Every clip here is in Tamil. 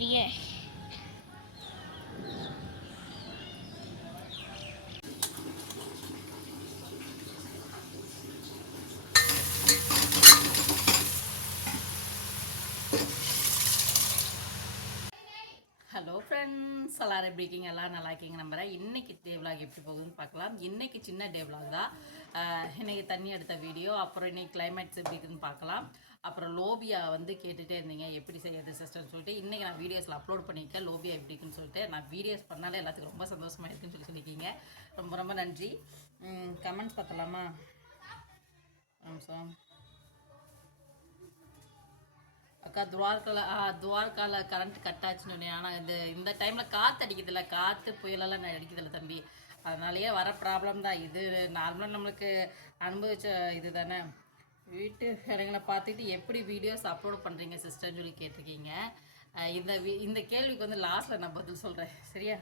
அது ஹலோ ஃப்ரெண்ட்ஸ் எல்லாரும் எப்படி இருக்கீங்க? எல்லாம் நல்லா இருக்கீங்க நம்புறேன். இன்னைக்கு டேவ்லாக் எப்படி போகுதுன்னு பார்க்கலாம். இன்னைக்கு சின்ன டேவ்லாக் தான். இன்றைக்கி இன்னைக்கு தண்ணி எடுத்த வீடியோ அப்புறம் இன்னைக்கு கிளைமேட்ஸ் எப்படி இருக்குதுன்னு பார்க்கலாம். அப்புறம் லோபியா வந்து கேட்டுகிட்டே இருந்தீங்க எப்படி செய்யறது சிஸ்டர்னு சொல்லிட்டு. இன்றைக்கி நான் வீடியோஸில் அப்லோட் பண்ணியிருக்கேன் லோபியா எப்படின்னு சொல்லிட்டு. நான் வீடியோஸ் பண்ணாலே எல்லாத்துக்கும் ரொம்ப சந்தோஷமாக இருக்குன்னு சொல்லி சொல்லியிருக்கீங்க. ரொம்ப ரொம்ப நன்றி. கமெண்ட்ஸ் பார்த்தலாமா அக்கா துவார்கால ஆ கரண்ட் கட் ஆச்சுன்னு சொன்னேன் ஆனால் இந்த இந்த டைமில் காற்று அடிக்கிறதில்ல காற்று புயலெல்லாம் ந- தம்பி. அதனாலேயே வர ப்ராப்ளம் தான். இது நார்மலாக நம்மளுக்கு அனுபவித்த இது தானே? வீட்டுக்காரங்களை பார்த்துட்டு எப்படி வீடியோஸ் அப்லோட் பண்ணுறீங்க சிஸ்டர்னு சொல்லி கேட்டிருக்கீங்க. இந்த இந்த கேள்விக்கு வந்து லாஸ்ட்டில் நான் பதில் சொல்கிறேன் சரியா?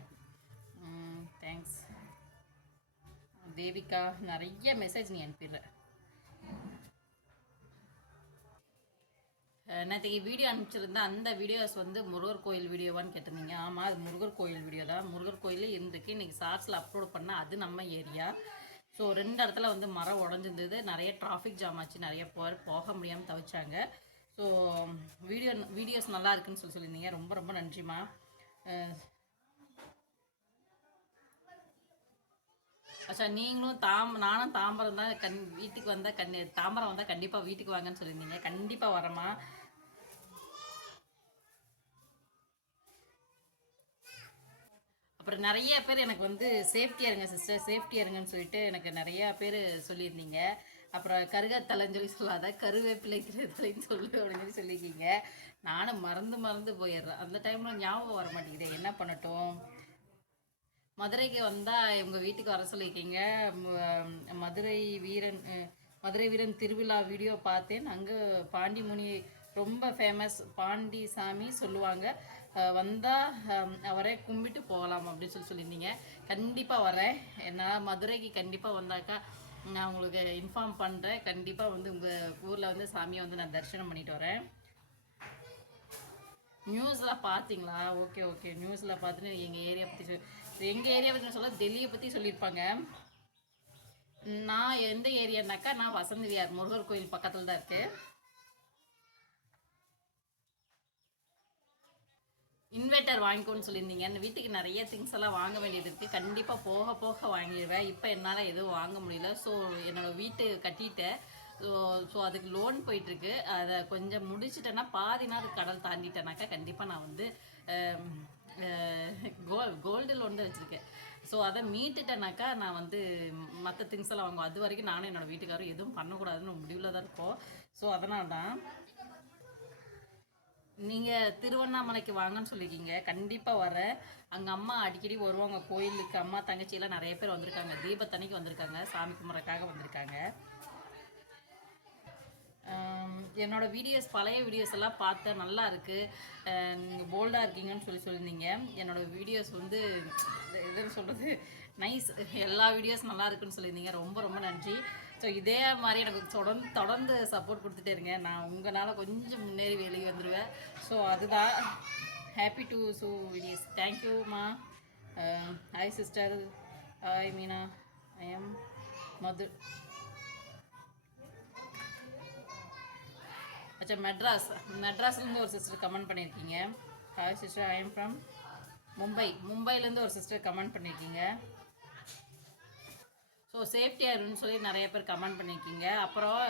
தேங்க்ஸ் தேவிகா நிறைய மெசேஜ் நீ அனுப்பிடுற. நேற்றுக்கு வீடியோ அனுப்பிச்சிருந்தா அந்த வீடியோஸ் வந்து முருகர் கோயில் வீடியோவான்னு கேட்டிருந்தீங்க. ஆமாம் அது முருகர் கோயில் வீடியோ தான். முருகர் கோயிலே இருந்துக்கு இன்றைக்கி ஷார்ட்ஸில் அப்லோட் பண்ணால் அது நம்ம ஏரியா ஸோ ரெண்டு இடத்துல வந்து மரம் உடஞ்சிருந்தது. நிறைய டிராஃபிக் ஜாம் ஆச்சு. நிறைய போக போக முடியாமல் தவிச்சாங்க. ஸோ வீடியோ வீடியோஸ் நல்லா இருக்குன்னு சொல்லி சொல்லியிருந்தீங்க. ரொம்ப ரொம்ப நன்றிம்மா. அச்சா நீங்களும் தாம் நானும் தாம்பரம் தான் கண் வீட்டுக்கு வந்தால் கண் தாம்பரம் வந்தால் கண்டிப்பாக வீட்டுக்கு வாங்கன்னு சொல்லியிருந்தீங்க. கண்டிப்பாக வரமா அப்புறம் நிறைய பேர் எனக்கு வந்து சேஃப்டியாக இருங்க சிஸ்டர் சேஃப்டியாக இருங்கன்னு சொல்லிட்டு எனக்கு நிறைய பேர் சொல்லியிருந்தீங்க. அப்புறம் கருகத்தலைன்னு சொல்லி சொல்லாத கருவேப்பிலை தலைன்னு சொல்லு அப்படின்னு சொல்லி சொல்லியிருக்கீங்க. நானும் மறந்து மறந்து போயிடுறேன். அந்த டைமில் ஞாபகம் வர மாட்டேங்குது. என்ன பண்ணட்டும்? மதுரைக்கு வந்தால் எங்கள் வீட்டுக்கு வர சொல்லியிருக்கீங்க. மதுரை வீரன் மதுரை வீரன் திருவிழா வீடியோ பார்த்தேன். அங்கே பாண்டிமுனி ரொம்ப ஃபேமஸ் பாண்டி சாமி சொல்லுவாங்க. வந்தால் அவரை கும்பிட்டு போகலாம் அப்படின்னு சொல்லி சொல்லியிருந்தீங்க. கண்டிப்பாக வரேன். என்னால் மதுரைக்கு கண்டிப்பாக வந்தாக்கா நான் உங்களுக்கு இன்ஃபார்ம் பண்ணுறேன் கண்டிப்பாக வந்து உங்கள் ஊரில் வந்து சாமியை வந்து நான் தரிசனம் பண்ணிட்டு வரேன். நியூஸில் பார்த்தீங்களா? ஓகே ஓகே நியூஸில் பார்த்துட்டு எங்கள் ஏரியா பற்றி சொல் எங்கள் ஏரியா பற்றி சொல்ல டெல்லியை பற்றி சொல்லியிருப்பாங்க. நான் எந்த ஏரியானாக்கா நான் வசந்த் வியார் முருகர் கோயில் பக்கத்தில் தான் இருக்குது இன்வெர்ட்டர் வாங்கிக்கோன்னு சொல்லியிருந்தீங்க. இந்த வீட்டுக்கு நிறைய திங்ஸ் எல்லாம் வாங்க வேண்டியது இருக்குது கண்டிப்பாக போக போக வாங்கிடுவேன். இப்போ என்னால் எதுவும் வாங்க முடியல. ஸோ என்னோடய வீட்டு கட்டிட்டேன். ஸோ ஸோ அதுக்கு லோன் போயிட்டுருக்கு. அதை கொஞ்சம் முடிச்சிட்டேன்னா பாதி நாள் கடல் தாண்டிட்டேனாக்கா கண்டிப்பாக நான் வந்து கோல் கோல்டு லோன் தான் வச்சுருக்கேன். ஸோ அதை மீட்டுட்டேனாக்கா நான் வந்து மற்ற திங்ஸ் எல்லாம் வாங்குவோம் அது வரைக்கும் நானும் என்னோட வீட்டுக்காரரும் எதுவும் பண்ணக்கூடாதுன்னு முடிவில் தான் இருக்கோம். ஸோ அதனால தான் நீங்கள் திருவண்ணாமலைக்கு வாங்கன்னு சொல்லியிருக்கீங்க கண்டிப்பாக வரேன் அங்கே அம்மா அடிக்கடி வருவாங்க. கோயிலுக்கு அம்மா தங்கச்சியெல்லாம் நிறைய பேர் வந்திருக்காங்க. தீபத்தன்னைக்கு வந்திருக்காங்க. சாமி கும்பிட்றக்காக வந்திருக்காங்க. என்னோடய என்னோட வீடியோஸ் பழைய வீடியோஸ் எல்லாம் பார்த்தேன் நல்லா இருக்கு. நீங்கள் போல்டாக இருக்கீங்கன்னு சொல்லி சொல்லியிருந்தீங்க. என்னோட வீடியோஸ் வந்து எதுன்னு சொல்கிறது நைஸ் எல்லா வீடியோஸ் நல்லா இருக்குன்னு சொல்லியிருந்தீங்க. ரொம்ப ரொம்ப நன்றி. ஸோ இதே மாதிரி எனக்கு தொடர்ந்து தொடர்ந்து சப்போர்ட் கொடுத்துட்டே இருங்க. நான் உங்களால் கொஞ்சம் முன்னேறி வெளியே வந்துடுவேன் ஸோ அதுதான். ஹாப்பி டு ஸோ வீடியோஸ் தேங்க்யூம்மா hi sister hi Meena I am Madhu அச்சா மெட்ராஸ் மெட்ராஸ்லேருந்து ஒரு சிஸ்டர் கமெண்ட் பண்ணியிருக்கீங்க hi sister I am from Mumbai மும்பைலேருந்து ஒரு சிஸ்டர் கமெண்ட் பண்ணியிருக்கீங்க ஸோ சேஃப்டியாக இருக்குன்னு சொல்லி நிறைய பேர் கமெண்ட் பண்ணியிருக்கீங்க. அப்புறம்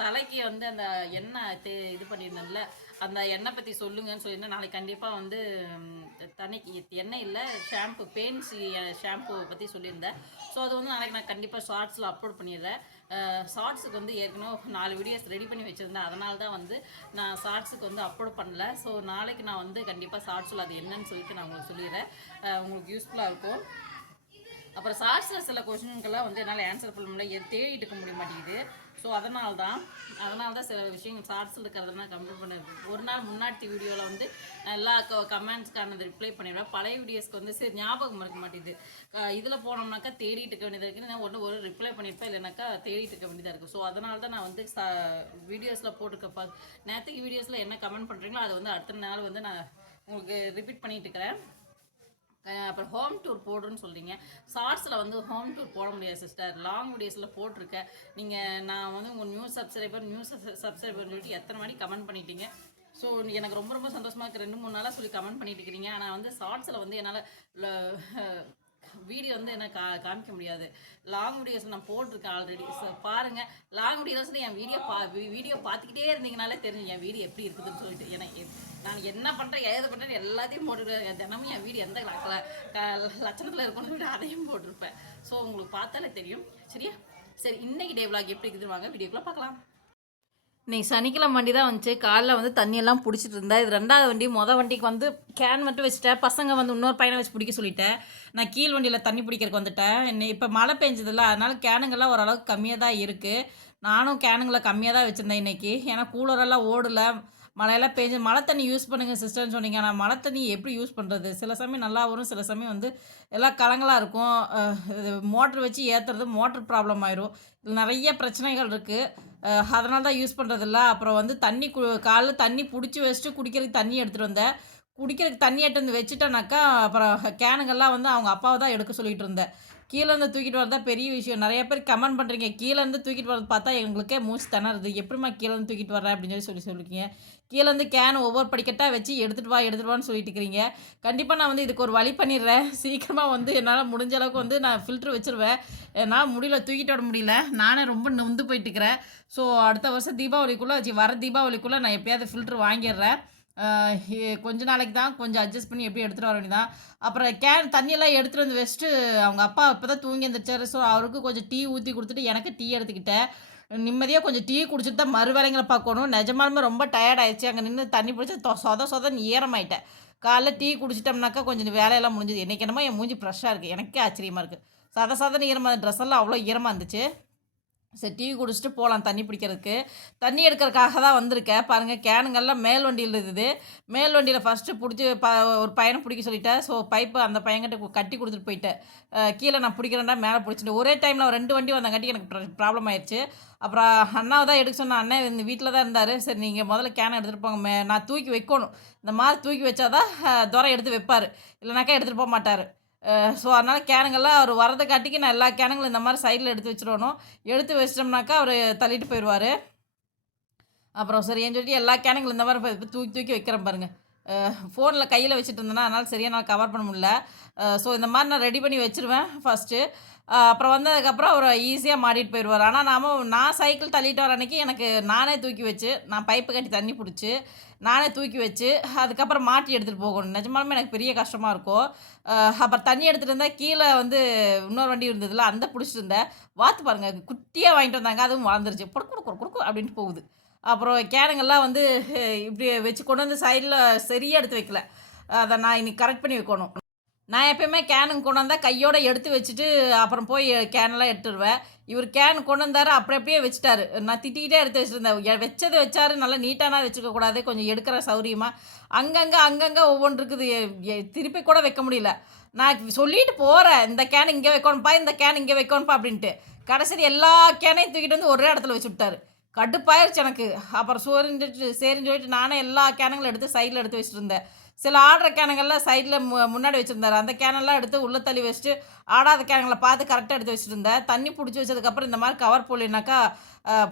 தலைக்கு வந்து அந்த எண்ணெய் தே இது பண்ணியிருந்தேன்ல அந்த எண்ணெய் பற்றி சொல்லுங்கன்னு சொல்லியிருந்தேன். நாளைக்கு கண்டிப்பாக வந்து தனி எண்ணெய் இல்லை ஷாம்பு பெயின்ஸி ஷாம்பூவை பற்றி சொல்லியிருந்தேன். ஸோ அது வந்து நாளைக்கு நான் கண்டிப்பாக ஷார்ட்ஸில் அப்லோட் பண்ணிடுறேன். ஷார்ட்ஸுக்கு வந்து ஏற்கனவே நாலு வீடியோஸ் ரெடி பண்ணி வச்சுருந்தேன். அதனால தான் வந்து நான் ஷார்ட்ஸுக்கு வந்து அப்லோட் பண்ணல. ஸோ நாளைக்கு நான் வந்து கண்டிப்பாக ஷார்ட்ஸில் அது என்னன்னு சொல்லிட்டு நான் உங்களுக்கு சொல்லிடுறேன். உங்களுக்கு யூஸ்ஃபுல்லாக இருக்கும். அப்புறம் சாட்ஸில் சில கொஷினுக்கெல்லாம் வந்து என்னால் ஆன்சர் பண்ண முடியல. தேடிட்டு இருக்க முடிய மாட்டேங்குது. ஸோ அதனால தான் அதனால தான் சில விஷயங்கள் ஷார்ட்ஸில் இருக்கிறதெல்லாம் கம்ப்ளீட் பண்ண ஒரு நாள் முன்னாடி வீடியோவில் வந்து எல்லா கமெண்ட்ஸ்க்கானது ரிப்ளை பண்ணிடுவேன். பழைய வீடியோஸ்க்கு வந்து சரி ஞாபகம் இருக்க மாட்டேது இதில் போனோம்னாக்கா தேடிட்டு இருக்க வேண்டியதாக இருக்குது நான் ஒன்று ஒரு ரிப்ளை பண்ணியிருப்பேன். இல்லைனாக்கா தேடிட்டு இருக்க வேண்டியதாக இருக்குது ஸோ அதனால தான் நான் வந்து வீடியோஸில் போட்டுக்கப்பா நேற்றுக்கு வீடியோஸில் என்ன கமெண்ட் பண்ணுறீங்களோ அதை வந்து அடுத்த நாள் வந்து நான் உங்களுக்கு ரிப்பீட் பண்ணிகிட்டு இருக்கிறேன். அப்புறம் ஹோம் டூர் போடுறேன்னு சொல்கிறீங்க ஷார்ட்ஸில் வந்து ஹோம் டூர் போட முடியாது சிஸ்டர் லாங் வீடியோஸில் போட்டிருக்கேன் நீங்கள் நான் வந்து உங்கள் நியூஸ் சப்ஸ்கிரைபர் நியூஸ் சப்ஸ்கிரைபர்னு சொல்லிட்டு எத்தனை மணி கமெண்ட் பண்ணிட்டீங்க. ஸோ எனக்கு ரொம்ப ரொம்ப சந்தோஷமாக இருக்குது ரெண்டு மூணு நாளாக சொல்லி கமெண்ட் பண்ணிட்டு இருக்கிறீங்க ஆனால் வந்து ஷார்ட்ஸில் வந்து என்னால் வீடியோ வந்து என்ன கா காமிக்க முடியாது. லாங் வீடியோஸ் நான் போட்டிருக்கேன் ஆல்ரெடி ஸோ பாருங்கள் லாங் வீடியோஸில் என் வீடியோ பா வீடியோ பார்த்துக்கிட்டே இருந்தீங்கனாலே தெரியும் என் வீடியோ எப்படி இருக்குதுன்னு சொல்லிட்டு. ஏன்னா நான் என்ன பண்ணுறேன் ஏது பண்ணுறேன் எல்லாத்தையும் போட்டுருக்கேன் தினமும் என் வீடு எந்த ல- லட்சணத்தில் இருக்கணும்னு சொல்லிட்டு அதையும் போட்டிருப்பேன். ஸோ உங்களுக்கு பார்த்தாலே தெரியும். சரியா? சரி இன்னைக்கு டே விளாக் எப்படி இருக்குது வாங்க வீடியோக்குள்ளே பார்க்கலாம். இன்னைக்கு சனிக்கிழமை வண்டி தான் வந்துச்சு. காலைல வந்து தண்ணியெல்லாம் பிடிச்சிட்டு இருந்தேன் இது ரெண்டாவது வண்டி. மொதல் வண்டிக்கு வந்து கேன் மட்டும் வச்சுட்டேன். பசங்க வந்து இன்னொரு பையனை வச்சு பிடிக்க சொல்லிட்டேன். நான் கீழ் வண்டியில் தண்ணி பிடிக்கிறதுக்கு வந்துட்டேன். இன்னை இப்போ மழை பெஞ்சதில்ல. அதனால கேனுங்கெல்லாம் ஓரளவுக்கு கம்மியாக தான் இருக்குது நானும் கேனுங்களை கம்மியாக தான் வச்சுருந்தேன் இன்னைக்கு. ஏன்னா கூலரெல்லாம் ஓடலை. மழையெல்லாம் பெஞ்சு மழை தண்ணி யூஸ் பண்ணுங்கள் சிஸ்டர்னு சொன்னீங்க. ஆனால் மழை தண்ணி எப்படி யூஸ் பண்ணுறது சில சமயம் நல்லா வரும் சில சமயம் வந்து எல்லாம் கலங்களாக இருக்கும். மோட்ரு வச்சு ஏற்றுறது மோட்ரு ப்ராப்ளம் ஆயிரும். இதில் நிறைய பிரச்சனைகள் இருக்குது அதனால தான் யூஸ் பண்ணுறதில்ல அப்புறம் வந்து தண்ணி கு காலைல தண்ணி பிடிச்சி வச்சுட்டு குடிக்கிறதுக்கு தண்ணி எடுத்துகிட்டு வந்தேன். குடிக்கிறதுக்கு தண்ணி எடுத்து வந்து வச்சுட்டேனாக்கா அப்புறம் கேனுங்கெல்லாம் வந்து அவங்க அப்பாவை தான் எடுக்க சொல்லிகிட்டு இருந்தேன். கீழேருந்து தூக்கிட்டு வரதா பெரிய விஷயம். நிறைய பேர் கமெண்ட் பண்ணுறீங்க கீழேருந்து தூக்கிட்டு வரது பார்த்தா எங்களுக்கே மூச்சு திணறுது எப்படிம்மா கீழேருந்து தூக்கிட்டு வர அப்படின்னு சொல்லி சொல்லி சொல்லியிருக்கீங்க கீழேருந்து கேன் ஒவ்வொரு படிக்கட்டாக வச்சு எடுத்துகிட்டு வா எடுத்துகிட்டு வான்னு சொல்லிட்டு இருக்கிறீங்க. கண்டிப்பாக நான் வந்து இதுக்கு ஒரு வழி பண்ணிடுறேன். சீக்கிரமாக வந்து என்னால் முடிஞ்ச அளவுக்கு வந்து நான் ஃபில்ட்ரு வச்சுருவேன். என்னால் முடியல தூக்கிட்டு வர முடியல. நானே ரொம்ப நொந்து போயிட்டு இருக்கிறேன். ஸோ அடுத்த வருஷம் தீபாவளிக்குள்ளே சி, வர தீபாவளிக்குள்ளே நான் எப்பயாவது ஃபில்ட்ரு வாங்கிடுறேன். கொஞ்ச நாளைக்கு தான் கொஞ்சம் அட்ஜஸ்ட் பண்ணி எப்படி எடுத்துகிட்டு வர வேண்டியதான் அப்புறம் கேன் தண்ணியெல்லாம் எடுத்துகிட்டு வந்து வச்சுட்டு அவங்க அப்பா இப்போ தான் தூங்கி எழுந்திரிச்சாரு ஸோ அவருக்கு கொஞ்சம் டீ ஊற்றி கொடுத்துட்டு எனக்கு டீ எடுத்துக்கிட்டேன். நிம்மதியாக கொஞ்சம் டீ குடிச்சிட்டு தான் மறு வேலைங்களை பார்க்கணும். நிஜமாலுமே ரொம்ப டயர்ட் ஆயிடுச்சு. அங்கே நின்று தண்ணி பிடிச்சி தொ சொத சொதன்னு ஈரமாயிட்டேன். காலைல டீ குடிச்சிட்டோம்னாக்கா கொஞ்சம் வேலையெல்லாம் முடிஞ்சுது. என்னைக்கு என்னமோ என் மூஞ்சி ஃப்ரெஷ்ஷாக இருக்குது எனக்கே ஆச்சரியமாக இருக்குது சத சதன்னு ஈரமாக ட்ரெஸ் எல்லாம் அவ்வளோ ஈரமாக இருந்துச்சு. சரி டீ குடிச்சிட்டு போகலாம் தண்ணி பிடிக்கிறதுக்கு. தண்ணி எடுக்கிறதுக்காக தான் வந்திருக்கேன். பாருங்கள் கேனுங்கெல்லாம் மேல் வண்டியில் இருக்குது. மேல் வண்டியில் ஃபஸ்ட்டு பிடிச்சி ப ஒரு பையனை பிடிக்க சொல்லிட்டேன். ஸோ பைப்பு அந்த பையன்கிட்ட கட்டி கொடுத்துட்டு போயிட்டேன். கீழே நான் பிடிக்கிறேன்டா மேலே பிடிச்சிட்டு. ஒரே டைமில் ரெண்டு வண்டி வந்தங்காட்டி எனக்கு ப்ராப்ளம் ஆயிடுச்சு. அப்புறம் அண்ணாவை தான் எடுக்க சொன்ன அண்ணன் இந்த வீட்டில் தான் இருந்தார். சரி நீங்கள் முதல்ல கேனை எடுத்துகிட்டு போங்க மே நான் தூக்கி வைக்கணும். இந்த மாதிரி தூக்கி வச்சாதான் அஹ், துரை எடுத்து வைப்பார். இல்லைனாக்கா எடுத்துகிட்டு போக மாட்டார். ஸோ அதனால் கேனுங்கெல்லாம் அவர் வரதை காட்டிக்கு நான் எல்லா கேனுங்களும் இந்த மாதிரி சைடில் எடுத்து வச்சிடணும் எடுத்து வச்சிட்டோம்னாக்கா அவர் தள்ளிட்டு போயிடுவார். அப்புறம் சரின்னு சொல்லிட்டு எல்லா கேனுங்களும் இந்த மாதிரி தூக்கி தூக்கி வைக்கிறேன் பாருங்கள் ஃபோனில் கையில் வச்சுட்டு இருந்தேன்னா அதனால் சரியாக நான் கவர் பண்ண முடியல. ஸோ இந்த மாதிரி நான் ரெடி பண்ணி வச்சுருவேன் ஃபஸ்ட்டு அப்புறம் வந்ததுக்கப்புறம் அவர் ஈஸியாக மாட்டிட்டு போயிடுவார். ஆனால் நாம நான் சைக்கிள் தள்ளிட்டு வர அன்றைக்கி எனக்கு நானே தூக்கி வச்சு நான் பைப்பு கட்டி தண்ணி பிடிச்சி நானே தூக்கி வச்சு அதுக்கப்புறம் மாட்டி எடுத்துகிட்டு போகணும். நிஜமாலுமே எனக்கு பெரிய கஷ்டமாக இருக்கும். அப்புறம் தண்ணி எடுத்துகிட்டு இருந்தால் கீழே வந்து இன்னொரு வண்டி இருந்ததுல அந்த பிடிச்சிட்டு இருந்தேன் வாத்து பாருங்கள் குட்டியாக வாங்கிட்டு வந்தாங்க அதுவும் வளர்ந்துருச்சு. குடுக்கு குடுக்கு குடுக்கு அப்படின்ட்டு போகுது. அப்புறம் கேனுங்கெல்லாம் வந்து இப்படி வச்சு கொண்டு வந்து சைடில் சரியாக எடுத்து வைக்கல. அதை நான் இன்னைக்கு கரெக்ட் பண்ணி வைக்கணும். நான் எப்பயுமே கேனுங்க கொண்டு வந்தால் கையோடு எடுத்து வச்சுட்டு அப்புறம் போய் கேன்லாம் எடுத்துடுவேன் இவர் கேன் கொண்டு வந்தார் அப்படி அப்படியே வச்சுட்டாரு. நான் திட்டிகிட்டே எடுத்து வச்சுருந்தேன். வச்சது வச்சாரு நல்லா நீட்டானா வச்சுக்கக்கூடாது கொஞ்சம் எடுக்கிற சௌரியமாக அங்கங்கே அங்கங்கே ஒவ்வொன்று இருக்குது திருப்பி கூட வைக்க முடியல. நான் சொல்லிட்டு போகிறேன் இந்த கேன் இங்கே வைக்கணும்ப்பா இந்த கேன் இங்கே வைக்கணும்ப்பா அப்படின்ட்டு. கடைசியில் எல்லா கேனையும் தூக்கிட்டு வந்து ஒரே இடத்துல வச்சு விட்டாரு. கடுப்பாயிருச்சு எனக்கு. அப்புறம் சோறிஞ்சிட்டு சரின்னு சொல்லிட்டு நானே எல்லா கேனுங்களும் எடுத்து சைடில் எடுத்து வச்சுட்டு இருந்தேன். சில ஆடுற கேனுங்கள்லாம் சைடில் மு முன்னாடி வச்சுருந்தார். அந்த கேனெல்லாம் எடுத்து உள்ளே தள்ளி வச்சுட்டு ஆடாத கேனுங்களை பார்த்து கரெக்டாக எடுத்து வச்சுருந்தேன். தண்ணி பிடிச்சி வச்சதுக்கப்புறம் இந்த மாதிரி கவர் போடலினாக்கா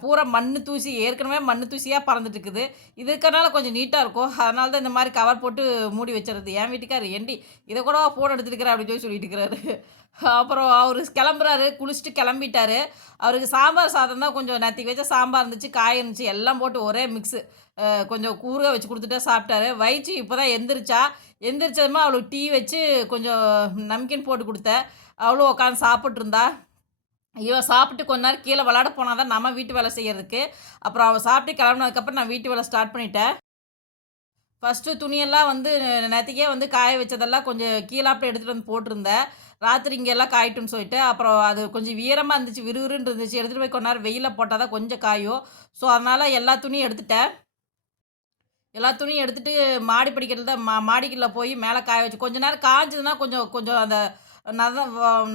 பூரா மண் தூசி ஏற்கனவே மண் தூசியாக பறந்துட்டு இருக்குது. இது இருக்கறனால கொஞ்சம் நீட்டாக இருக்கும். அதனால தான் இந்த மாதிரி கவர் போட்டு மூடி வச்சிருது என் வீட்டுக்கார் ஏண்டி இதை கூட ஃபோன் எடுத்துருக்கிறார் அப்படின்னு சொல்லி சொல்லிட்டு இருக்கிறாரு அப்புறம் அவர் கிளம்புறாரு. குளிச்சுட்டு கிளம்பிட்டாரு. அவருக்கு சாம்பார் சாதம் தான் கொஞ்சம் நேற்றுக்கு வச்சா சாம்பார் இருந்துச்சு காய் இருந்துச்சு எல்லாம் போட்டு ஒரே மிக்ஸு கொஞ்சம் ஊறுகாய் வச்சு கொடுத்துட்டு சாப்பிட்டாரு. வயிற்று இப்போ தான் எந்திரிச்சா. எந்திரிச்சதுமா அவளுக்கு டீ வச்சு கொஞ்சம் நம்கின் போட்டு கொடுத்தேன் அவளும் உட்காந்து சாப்பிட்ருந்தா இவன் சாப்பிட்டு கொஞ்ச நேரம் கீழே விளாட போனால் தான் நம்ம வீட்டு வேலை செய்கிறதுக்கு அப்புறம் அவள் சாப்பிட்டு கிளம்புனதுக்கப்புறம் நான் வீட்டு வேலை ஸ்டார்ட் பண்ணிட்டேன். ஃபஸ்ட்டு துணியெல்லாம் வந்து நேற்றுக்கே வந்து காய வச்சதெல்லாம் கொஞ்சம் கீழாப்பில் எடுத்துகிட்டு வந்து போட்டிருந்தேன். ராத்திரி இங்கே எல்லாம் காயிட்டுன்னு சொல்லிட்டு அப்புறம் அது கொஞ்சம் வீரமாக இருந்துச்சு விறுவிறுன்னு இருந்துச்சு. எடுத்துகிட்டு போய் கொஞ்ச நேரம் வெயிலில் போட்டால் தான் கொஞ்சம் காயும். ஸோ அதனால் எல்லா துணியும் எடுத்துட்டேன். எல்லா துணியும் எடுத்துகிட்டு மாடி படிக்கிறதுல மா மாடிக்குள்ள போய் மேலே காய வச்சு கொஞ்ச நேரம் காய்ஞ்சதுன்னா கொஞ்சம் கொஞ்சம் அந்த நத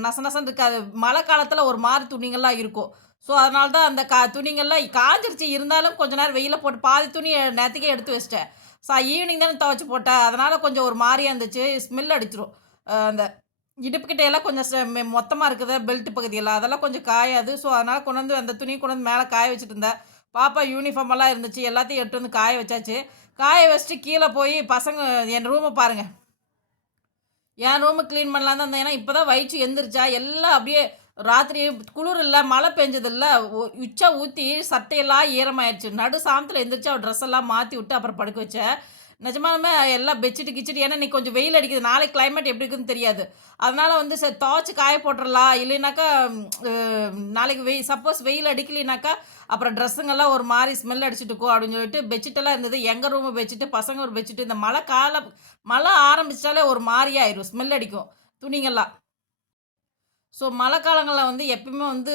நச நசன் இருக்காது. மழை காலத்தில் ஒரு மாதிரி துணிங்கள்லாம் இருக்கும். ஸோ அதனால தான் அந்த கா துணிங்கள்லாம் காஞ்சிருச்சு. இருந்தாலும் கொஞ்ச நேரம் வெயிலில் போட்டு பாதி துணி நேற்றுக்கே எடுத்து வச்சிட்டேன். ஸோ ஈவினிங் தானே துவைச்சி போட்டேன். அதனால் கொஞ்சம் ஒரு மாதிரியா இருந்துச்சு. ஸ்மெல் அடிச்சிடும் அந்த இடுப்புக்கிட்ட எல்லாம் கொஞ்சம் மொத்தமாக இருக்குது. பெல்ட் பகுதியெல்லாம். அதெல்லாம் கொஞ்சம் காயாது. ஸோ அதனால் கொண்டு வந்து அந்த துணியை கொண்டு வந்து மேலே காய வச்சுட்டு இருந்தேன். பாப்பா யூனிஃபார்ம் எல்லாம் இருந்துச்சு எல்லாத்தையும் எடுத்து வந்து காய வச்சாச்சு. காய வச்சுட்டு கீழே போய் பசங்க என் ரூமை பாருங்கள் என் ரூமு க்ளீன் பண்ணலாம் தான் இருந்தேன். ஏன்னா இப்போ தான் வயிற்று எந்திரிச்சா எல்லாம் அப்படியே ராத்திரி குளிர் இல்லை மழை பெஞ்சது இல்லை உச்சா ஊற்றி சட்டையெல்லாம் ஈரமாயிடுச்சு நடு சாமத்தில் எந்திரிச்சு அவள் ட்ரெஸ் எல்லாம் மாற்றி விட்டு அப்புறம் படுக்க வச்சேன். நிஜமாலுமே எல்லாம் பெட்ஷீட் கிச்சிட்டு ஏன்னா நீ கொஞ்சம் வெயில் அடிக்குது. நாளைக்கு கிளைமேட் எப்படி இருக்குன்னு தெரியாது. அதனால வந்து சரி துவச்சி காய போட்டுடலாம் இல்லைனாக்கா நாளைக்கு வெயில் சப்போஸ் வெயில் அடிக்கலைனாக்கா அப்புறம் ட்ரெஸ்ஸுங்கெல்லாம் ஒரு மாதிரி ஸ்மெல் அடிச்சுட்டுக்கோ அப்படின்னு சொல்லிட்டு பெட்ஷீட்டெல்லாம் இருந்தது. எங்கள் ரூமு பெட்ஷீட்டு பசங்க ஒரு பெட்ஷீட்டு இந்த மழை கால மழை ஆரம்பிச்சிட்டாலே ஒரு மாதிரி ஆயிரும். ஸ்மெல் அடிக்கும். துணிங்கெல்லாம் ஸோ மழை காலங்களில் வந்து எப்பயுமே வந்து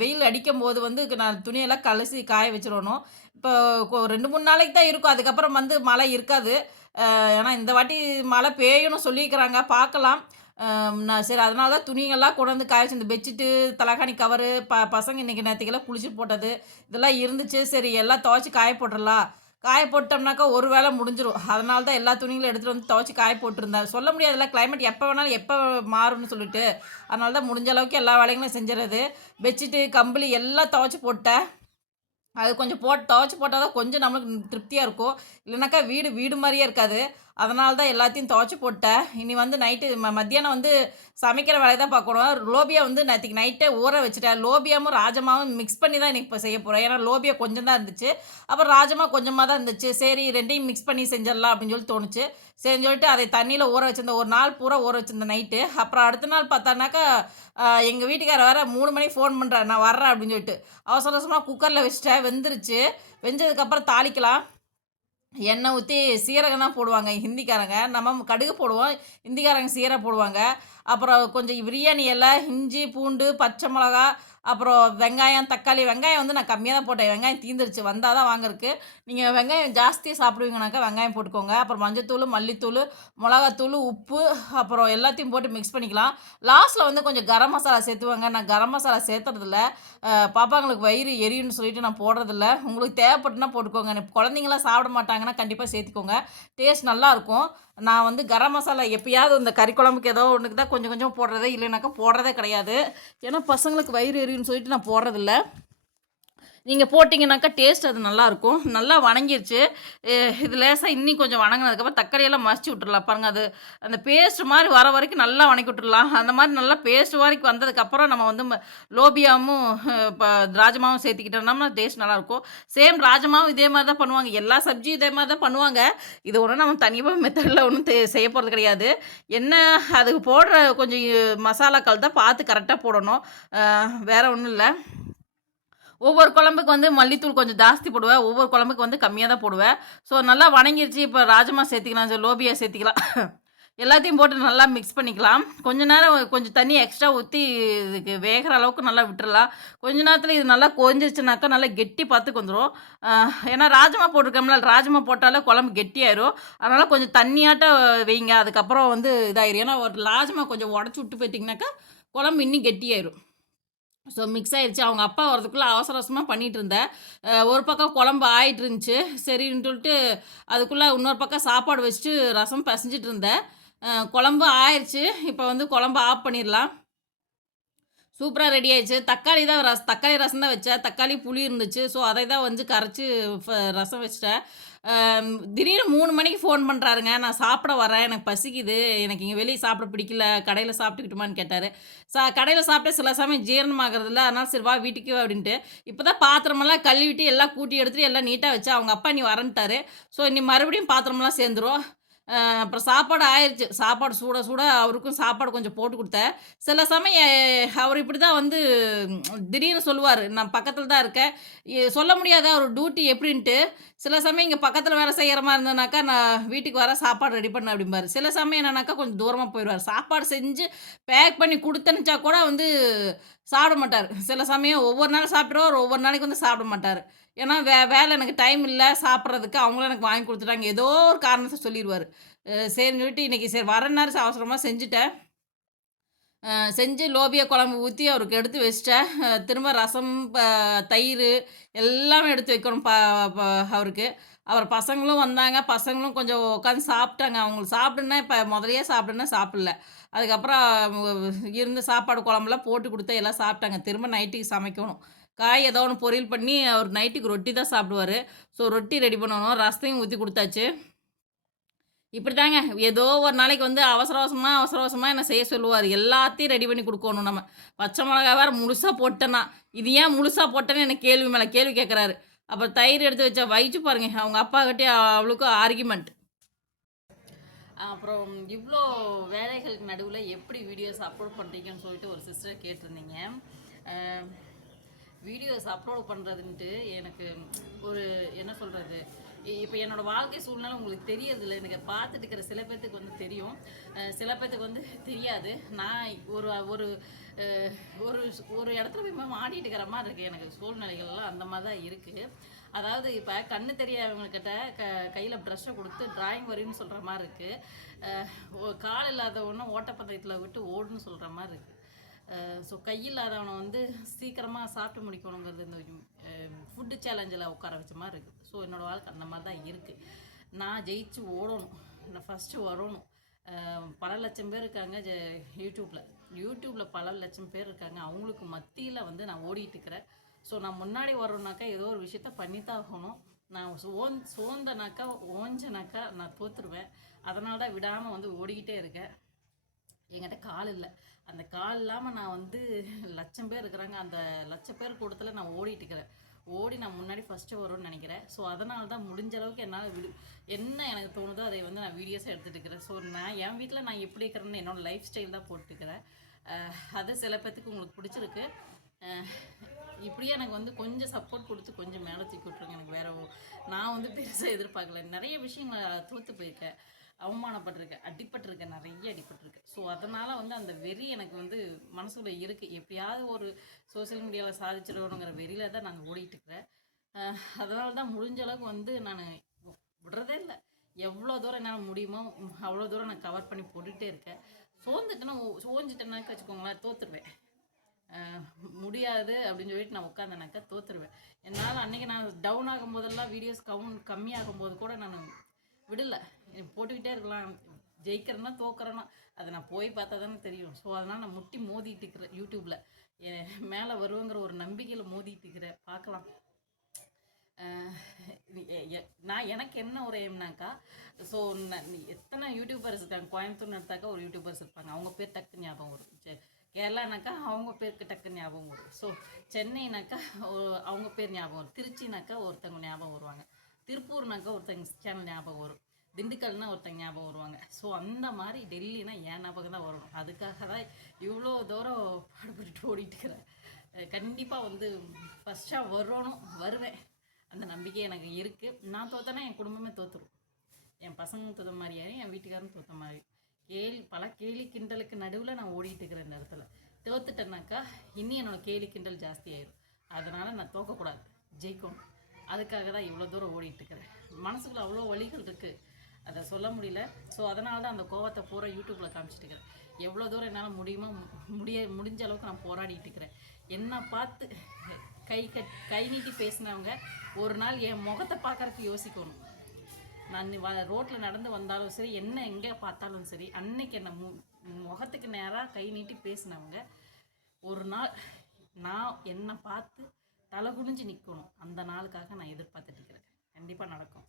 வெயில் அடிக்கும் போது வந்து நான் துணியெல்லாம் கலசி காய வச்சிடணும். இப்போ ரெண்டு மூணு நாளைக்கு தான் இருக்கும். அதுக்கப்புறம் வந்து மழை இருக்காது. ஏன்னா இந்த வாட்டி மழை பெய்யணும்னு சொல்லியிருக்கிறாங்க. பார்க்கலாம். நான் சரி அதனால தான் துணிங்கள்லாம் கொண்டு வந்து காய வச்சு இந்த பெட்ஷீட்டு தலகாணி கவரு ப பசங்க இன்றைக்கி நேற்றுக்கெல்லாம் குளிச்சுட்டு போட்டது. இதெல்லாம் இருந்துச்சு. சரி எல்லாம் துவைச்சி காய போட்டுடலாம். காய போட்டோம்னாக்கா ஒரு வேளை முடிஞ்சிடும் அதனால தான் எல்லா துணிகளும் எடுத்துகிட்டு வந்து துவச்சி காய போட்டிருந்தேன். சொல்ல முடியாதுல்ல கிளைமேட் எப்போ வேணாலும் எப்போ மாறும்னு சொல்லிட்டு. அதனால தான் முடிஞ்ச அளவுக்கு எல்லா வேலைகளும் செஞ்சிடறது பெட்ஷீட்டு கம்பளி எல்லாம் துவச்சி போட்டேன். அது கொஞ்சம் போட்டு துவச்சி போட்டால் தான் கொஞ்சம் நம்மளுக்கு திருப்தியாக இருக்கும். இல்லைனாக்கா வீடு வீடு மாதிரியே இருக்காது. அதனால தான் எல்லாத்தையும் துவைச்சி போட்டேன். இனி வந்து நைட்டு ம மத்தியானம் வந்து சமைக்கிற வேலையை தான் பார்க்கணும். லோபியா வந்து நேற்றுக்கு நைட்டே ஊற வச்சுட்டேன். லோபியாவும் ராஜமாவும் மிக்ஸ் பண்ணி தான் இன்றைக்கி இப்போ செய்ய போகிறேன் ஏன்னா லோபியா கொஞ்சம் தான் இருந்துச்சு. அப்புறம் ராஜமா கொஞ்சமாக தான் இருந்துச்சு. சரி ரெண்டையும் மிக்ஸ் பண்ணி செஞ்சிடலாம் அப்படின்னு சொல்லி தோணுச்சு. சரின்னு சொல்லிட்டு அதை தண்ணியில் ஊற வச்சிருந்தேன் ஒரு நாள் பூரா ஊற வச்சிருந்தேன் நைட்டு அப்புறம் அடுத்த நாள் பார்த்தானாக்கா எங்கள் வீட்டுக்காரர் வேறு மூணு மணிக்கு ஃபோன் பண்ணுறேன் நான் வர்றேன் அப்படின்னு சொல்லிட்டு. அவசர அவசரமாக குக்கரில் வச்சுட்டேன். வெந்துருச்சு. வெந்ததுக்கப்புறம் தாளிக்கலாம். எண்ணெய் ஊற்றி சீரகம் தான் போடுவாங்க ஹிந்திக்காரங்க. நம்ம கடுகு போடுவோம் ஹிந்திக்காரங்க சீரகம் போடுவாங்க. அப்புறம் கொஞ்சம் பிரியாணி எல்லாம் இஞ்சி பூண்டு பச்சை மிளகா அப்புறம் வெங்காயம் தக்காளி வெங்காயம் வந்து நான் கம்மியாக தான் போட்டேன். வெங்காயம் தீந்துருச்சு. வந்தால் தான் வாங்குறதுக்கு. நீங்கள் வெங்காயம் ஜாஸ்தியாக சாப்பிடுவீங்கனாக்கா வெங்காயம் போட்டுக்கோங்க. அப்புறம் மஞ்சத்தூள் மல்லித்தூள் மிளகாத்தூள் உப்பு அப்புறம் எல்லாத்தையும் போட்டு மிக்ஸ் பண்ணிக்கலாம். லாஸ்ட்டில் வந்து கொஞ்சம் கரம் மசாலா சேர்த்துவாங்க நான் கரம் மசாலா சேர்த்துறதில்ல. பாப்பாங்களுக்கு வயிறு எரியும்னு சொல்லிட்டு நான் போடுறதில்ல. உங்களுக்கு தேவைப்பட்டுனா போட்டுக்கோங்க. குழந்தைங்களாம் சாப்பிட மாட்டாங்கன்னா கண்டிப்பாக சேர்த்துக்கோங்க. டேஸ்ட் நல்லாயிருக்கும் நான் வந்து கரம் மசாலா எப்பயாவது இந்த கறி குழம்புக்கு ஏதோ ஒன்றுக்கு தான் கொஞ்சம் கொஞ்சம் போடுறதே இல்லைனாக்கா போடுறதே கிடையாது. ஏன்னா பசங்களுக்கு வயிறு எரியும்னு சொல்லிட்டு நான் போடுறதில்ல. நீங்கள் போட்டிங்கனாக்கா டேஸ்ட் அது நல்லாயிருக்கும் நல்லா வணங்கிருச்சு. இது லேசாக இன்னும் கொஞ்சம் வணங்கினதுக்கப்புறம் தக்காளியெல்லாம் மசிச்சு விட்டுடலாம் பாருங்கள் அது அந்த பேஸ்ட் மாதிரி வர வரைக்கும் நல்லா வணக்கி விட்டுடலாம் அந்த மாதிரி நல்லா பேஸ்ட் வரைக்கும் வந்ததுக்கப்புறம் நம்ம வந்து ம- லோபியாவும் இப்போ ராஜமாவும் சேர்த்துக்கிட்டோம்னா டேஸ்ட் நல்லாயிருக்கும் சேம் ராஜமாவும் இதே மாதிரி தான் பண்ணுவாங்க. எல்லா சப்ஜியும் இதே மாதிரி தான் பண்ணுவாங்க. இது ஒன்றும் நம்ம தனியாக மெத்தடில் ஒன்றும் செய்ய போகிறது கிடையாது. என்ன அதுக்கு போடுற கொஞ்சம் மசாலாக்கள் தான் பார்த்து கரெக்டாக போடணும். வேறு ஒன்றும் இல்லை. ஒவ்வொரு குழம்புக்கு வந்து மல்லித்தூள் கொஞ்சம் ஜாஸ்தி போடுவேன் ஒவ்வொரு குழம்புக்கு வந்து கம்மியாக தான் போடுவேன் ஸோ நல்லா வணங்கிருச்சு. இப்போ ராஜமா சேர்த்திக்கலாம் சரி லோபியா சேர்த்திக்கலாம். எல்லாத்தையும் போட்டு நல்லா மிக்ஸ் பண்ணிக்கலாம். கொஞ்ச நேரம் கொஞ்சம் தண்ணி எக்ஸ்ட்ரா ஊற்றி இதுக்கு வேகிற அளவுக்கு நல்லா விட்டுறலாம். கொஞ்ச நேரத்தில் இது நல்லா கொஞ்சிருச்சுனாக்கா நல்லா கெட்டி பார்த்துக்கு வந்துடும் ஏன்னா ராஜமா போட்டிருக்கோம்ல ராஜமா போட்டாலே குழம்பு கெட்டியாயிரும். அதனால் கொஞ்சம் தண்ணியாட்ட வைங்க. அதுக்கப்புறம் வந்து இதாயிரும். ஏன்னா ஒரு ராஜமா கொஞ்சம் உடச்சி விட்டு போயிட்டிங்கனாக்கா குழம்பு இன்னும் கெட்டியாயிரும். ஸோ மிக்ஸ் ஆயிடுச்சு அவங்க அப்பா வரதுக்குள்ளே அவசர அவசரமாக பண்ணிகிட்டு இருந்தேன். ஒரு பக்கம் குழம்பு ஆயிட்டு இருந்துச்சு. சரின்னு சொல்லிட்டு அதுக்குள்ளே இன்னொரு பக்கம் சாப்பாடு வச்சுட்டு ரசம் பிசைஞ்சிட்டு இருந்தேன். குழம்பு ஆயிடுச்சு இப்போ வந்து குழம்பு ஆஃப் பண்ணிடலாம். சூப்பராக ரெடி ஆயிடுச்சு. தக்காளி தான் ரஸ் தக்காளி ரசம் தான் வச்சேன். தக்காளி புளி இருந்துச்சு. ஸோ அதை தான் வந்து கரைச்சி ஃப- ரசம் வச்சிட்டேன். திடீர்னு மூணு மணிக்கு ஃபோன் பண்ணுறாருங்க நான் சாப்பிட வரேன். எனக்கு பசிக்குது. எனக்கு இங்கே வெளியே சாப்பிட பிடிக்கல. கடையில் சாப்பிட்டுக்கிட்டுமான்னு கேட்டார். சா கடையில் சாப்பிட்டா சில சமயம் ஜீரணமாகறது இல்லை அதனால் சரி வா வீட்டுக்கு அப்படின்ட்டு. இப்போ தான் பாத்திரமெல்லாம் கழுவிட்டு எல்லாம் கூட்டி எடுத்துட்டு எல்லாம் நீட்டாக வச்சு அவங்க அப்பா நீ வரன்ட்டாரு. ஸோ இன்னி மறுபடியும் பாத்திரமெல்லாம் சேர்ந்துடும் அப்புறம் சாப்பாடு ஆயிடுச்சு சாப்பாடு சூட சூட அவருக்கும் சாப்பாடு கொஞ்சம் போட்டு கொடுத்தேன். சில சமயம் அவர் இப்படி தான் வந்து திடீர்னு சொல்லுவார் நான் பக்கத்தில் தான் இருக்கேன். சொல்ல முடியாத அவர் டியூட்டி எப்படின்ட்டு சில சமயம் இங்கே பக்கத்தில் வேலை செய்கிற மாதிரி இருந்தனாக்கா நான் வீட்டுக்கு வர சாப்பாடு ரெடி பண்ண அப்படிம்பாரு. சில சமயம் என்னன்னாக்கா கொஞ்சம் தூரமாக போயிடுவார் சாப்பாடு செஞ்சு பேக் பண்ணி கொடுத்தனுச்சா கூட வந்து சாப்பிட மாட்டார். சில சமயம் ஒவ்வொரு நாள் சாப்பிட்றவர் ஒவ்வொரு நாளைக்கு வந்து சாப்பிட மாட்டார். ஏன்னா வே வேலை எனக்கு டைம் இல்லை சாப்பிட்றதுக்கு அவங்களும் எனக்கு வாங்கி கொடுத்துட்டாங்க. ஏதோ ஒரு காரணத்தை சொல்லிடுவார் சரின்னு சொல்லிட்டு இன்றைக்கி சரி வர நேரம் அவசரமாக செஞ்சுட்டேன். செஞ்சு லோபியா குழம்பு ஊற்றி அவருக்கு எடுத்து வச்சிட்டேன். திரும்ப ரசம் ப- தயிர் எல்லாமே எடுத்து வைக்கணும் ப ப- அவருக்கு. அவர் பசங்களும் வந்தாங்க. பசங்களும் கொஞ்சம் உட்காந்து சாப்பிட்டாங்க. அவங்களுக்கு சாப்பிடுன்னா இப்போ முதலையே சாப்பிடுன்னா சாப்பிடல. அதுக்கப்புறம் இருந்த சாப்பாடு குழம்புலாம் போட்டு கொடுத்தா எல்லாம் சாப்பிட்டாங்க. திரும்ப நைட்டுக்கு சமைக்கணும். காய் ஏதோ ஒன்று பொரியல் பண்ணி அவர் நைட்டுக்கு ரொட்டி தான் சாப்பிடுவார். ஸோ ரொட்டி ரெடி பண்ணணும். ரசத்தையும் ஊற்றி கொடுத்தாச்சு. இப்படி தாங்க ஏதோ ஒரு நாளைக்கு வந்து அவசர அவசரமாக அவசர அவசரமாக என்ன செய்ய சொல்லுவார். எல்லாத்தையும் ரெடி பண்ணி கொடுக்கணும் நம்ம. பச்சை மிளகா வேறு முழுசாக போட்டேன்னா. இது ஏன் முழுசாக போட்டேன்னு எனக்கு கேள்வி மேலே கேள்வி கேட்குறாரு அப்புறம் தயிர் எடுத்து வச்சா வயிற்று பாருங்க. அவங்க அப்பா கிட்டே அவளுக்கும் ஆர்கியூமெண்ட் அப்புறம் இவ்வளோ வேலைகளுக்கு நடுவில் எப்படி வீடியோஸ் அப்லோட் பண்ணுறீங்கன்னு சொல்லிட்டு ஒரு சிஸ்டர் கேட்டிருந்தீங்க. வீடியோஸ் அப்லோட் பண்ணுறதுன்ட்டு எனக்கு ஒரு என்ன சொல்கிறது இப்போ என்னோட வாழ்க்கை சூழ்நிலை உங்களுக்கு தெரியறதில்ல. எனக்கு பார்த்துட்டு இருக்கிற சில பேர்த்துக்கு வந்து தெரியும். சில பேர்த்துக்கு வந்து தெரியாது. நான் ஒரு ஒரு ஒரு ஒரு இடத்துல போய் மாட்டிட்டு இருக்கிற மாதிரி இருக்குது எனக்கு சூழ்நிலைகள்லாம் அந்த மாதிரி தான் இருக்குது அதாவது இப்போ கண்ணு தெரியாதவங்கக்கிட்ட க கையில் ப்ரஷ்ஷை கொடுத்து டிராயிங் வரைன்னு சொல்கிற மாதிரி இருக்குது கால் இல்லாதவனும் ஓட்டப்பந்தயத்தில் விட்டு ஓடுன்னு சொல்கிற மாதிரி இருக்குது ஸோ கையில்லாதவனை வந்து சீக்கிரமாக சாப்பிட்டு முடிக்கணுங்கிறது இந்த ஃபுட்டு சேலஞ்சில் உட்கார வச்ச மாதிரி இருக்குது. ஸோ என்னோடய வாழ்க்கை அந்த மாதிரி தான் இருக்குது நான் ஜெயிச்சு ஓடணும். நான் ஃபஸ்ட்டு வரணும். பல லட்சம் பேர் இருக்காங்க ஜெ யூடியூப்பில் யூடியூப்பில் பல லட்சம் பேர் இருக்காங்க. அவங்களுக்கு மத்தியில் வந்து நான் ஓடிட்டு இருக்கிறேன். ஸோ நான் முன்னாடி வரணுனாக்கா ஏதோ ஒரு விஷயத்த பண்ணித்தான் ஆகணும். நான் சோன் சோந்தனாக்கா ஓஞ்சனாக்கா நான் தோற்றுருவேன் அதனால தான் விடாமல் வந்து ஓடிக்கிட்டே இருக்கேன். என்கிட்ட கால் இல்லை. அந்த கால் இல்லாமல் நான் வந்து லட்சம் பேர் இருக்கிறாங்க. அந்த லட்சம் பேர் கூட்டத்தில் நான் ஓடிட்டு இருக்கிறேன். ஓடி நான் முன்னாடி ஃபஸ்ட்டு வரும்னு நினைக்கிறேன். ஸோ அதனால தான் முடிஞ்ச அளவுக்கு என்னால் விடு என்ன எனக்கு தோணுதோ அதை வந்து நான் வீடியோஸாக எடுத்துகிட்டு இருக்கிறேன். ஸோ நான் என் வீட்டில் நான் எப்படி இருக்கிறேன்னு என்னோடய லைஃப் ஸ்டைல் தான் போட்டுக்கிறேன் அது சில பேர்த்துக்கு உங்களுக்கு பிடிச்சிருக்கு. இப்படியே எனக்கு வந்து கொஞ்சம் சப்போர்ட் கொடுத்து கொஞ்சம் மேலே தூக்கி விட்ருங்க எனக்கு வேறு நான் வந்து பெருசாக எதிர்பார்க்கல. நிறைய விஷயங்களை தோற்று போயிருக்கேன். அவமானப்பட்டிருக்கேன் அடிபட்டிருக்கேன் நிறைய அடிபட்டிருக்கேன் ஸோ அதனால் வந்து அந்த வெறி எனக்கு வந்து மனசுக்குள்ளே இருக்குது எப்படியாவது ஒரு சோஷியல் மீடியாவில் சாதிச்சிடணுங்கிற வெறியில் தான் நாங்கள் ஓடிட்டுருக்கிறேன் அதனால தான் முடிஞ்ச அளவுக்கு வந்து நான் விடுறதே இல்லை. எவ்வளோ தூரம் என்னால் முடியுமோ அவ்வளோ தூரம் நான் கவர் பண்ணி போட்டுகிட்டே இருக்கேன். சோர்ந்துட்டேன்னா ஓ- வச்சுக்கோங்களேன் தோத்துருவேன். முடியாது அப்படின்னு சொல்லிட்டு நான் உட்காந்தனாக்கா தோத்துருவேன். என்னால் அன்றைக்கி நான் டவுன் ஆகும் போதெல்லாம் வீடியோஸ் கவுன் கம்மியாகும் போது கூட நான் விடலை. போட்டுக்கிட்டே இருக்கலாம். ஜெயிக்கிறேன்னா தோக்குறேன்னா. அதை நான் போய் பார்த்தா தானே தெரியும். ஸோ அதனால் நான் முட்டி மோதிட்டு இருக்கிறேன் யூடியூப்பில் மேலே வருவேங்கிற ஒரு நம்பிக்கையில் மோதிட்டு இருக்கிறேன். பார்க்கலாம். நான் எனக்கு என்ன ஒரு எய்ம்னாக்கா ஸோ எத்தனை யூடியூபர்ஸ் இருக்காங்க? கோயம்புத்தூர்னு எடுத்தாக்கா ஒரு யூடியூபர்ஸ் இருப்பாங்க. அவங்க பேர் டக்கு ஞாபகம் வரும். கேரளானாக்கா அவங்க பேருக்கு டக்கு ஞாபகம் வரும். ஸோ சென்னைனாக்கா அவங்க பேர் ஞாபகம் வரும். திருச்சினாக்கா ஒருத்தவங்க ஞாபகம் வருவாங்க. திருப்பூர்னாக்கா ஒருத்தங்க சேனல் ஞாபகம் வரும். திண்டுக்கல்னா ஒருத்தங்க ஞாபகம் வருவாங்க. ஸோ அந்த மாதிரி டெல்லினா என் ஞாபகம் தான் வரணும் அதுக்காக தான் இவ்வளோ தூரம் பாடுபட்டு ஓடிட்டுக்கிறேன் கண்டிப்பாக வந்து ஃபஸ்ட்டாக வரணும் வருவேன். அந்த நம்பிக்கை எனக்கு இருக்குது நான் தோத்தேன்னா என் குடும்பமே தோற்றுரும் என் பசங்க தோத்த மாதிரியாரு என் வீட்டுக்காரரும் தோத்த மாதிரி. கேலி பல கேலி கிண்டலுக்கு நடுவில் நான் ஓடிட்டு இருக்கிறேன் இந்த இடத்துல. தோத்துட்டேன்னாக்கா இன்னும் என்னோட கேலி கிண்டல் ஜாஸ்தி ஆயிடும் அதனால் நான் தோக்கக்கூடாது. ஜெயிக்கணும். அதுக்காக தான் இவ்வளோ தூரம் ஓடிட்டுருக்கிறேன் மனசுக்குள்ள அவ்வளோ வழிகள் இருக்குது அதை சொல்ல முடியல. ஸோ அதனால தான் அந்த கோவத்தை பூரா யூடியூப்பில் காமிச்சிட்டு இருக்கிறேன். எவ்வளோ தூரம் என்னால் முடியுமோ மு- முடிய முடிஞ்ச அளவுக்கு நான் போராடிட்டு இருக்கிறேன். என்னை பார்த்து கை கட் கை நீட்டி பேசினவங்க ஒரு நாள் என் முகத்தை பார்க்கறதுக்கு யோசிக்கணும். நான் வ ரோட்டில் நடந்து வந்தாலும் சரி என்ன எங்கே பார்த்தாலும் சரி அன்னைக்கு என்னை மு முகத்துக்கு நேராக கை நீட்டி பேசினவங்க ஒரு நாள் நான் என்னை பார்த்து தலை குனிஞ்சு நிற்கணும் அந்த நாளுக்காக நான் எதிர்பார்த்துட்டு இருக்கிறேன். கண்டிப்பாக நடக்கும்.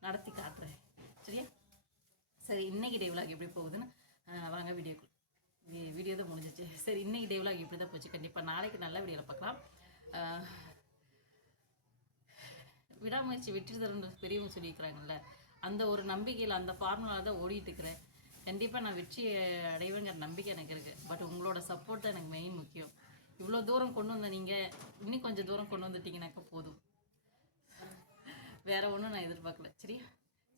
நடத்தி காட்டுறேன். சரியா சரி இன்னைக்கு டேவிலாக் எப்படி போகுதுன்னு வாங்க வீடியோக்கு வீடியோ தான் முடிஞ்சிச்சு. சரி இன்னைக்கு டேவிலாக் இப்படி தான் போச்சு. கண்டிப்பாக நாளைக்கு நல்ல வீடியோவில் பார்க்கலாம் விடாமுயற்சி வெற்றி பெரியவங்க சொல்லியிருக்கிறாங்கல்ல அந்த ஒரு நம்பிக்கையில் அந்த ஃபார்முலாவில் தான் ஓடிட்டுருக்கிறேன் கண்டிப்பாக நான் வெற்றி அடைவேங்கிற நம்பிக்கை எனக்கு இருக்குது பட் உங்களோட சப்போர்ட் தான் எனக்கு மெயின் முக்கியம். இவ்வளோ தூரம் கொண்டு வந்த நீங்கள் இன்னும் கொஞ்சம் தூரம் கொண்டு வந்துட்டீங்கன்னாக்கா போதும். வேறு ஒன்றும் நான் எதிர்பார்க்கல. சரியா?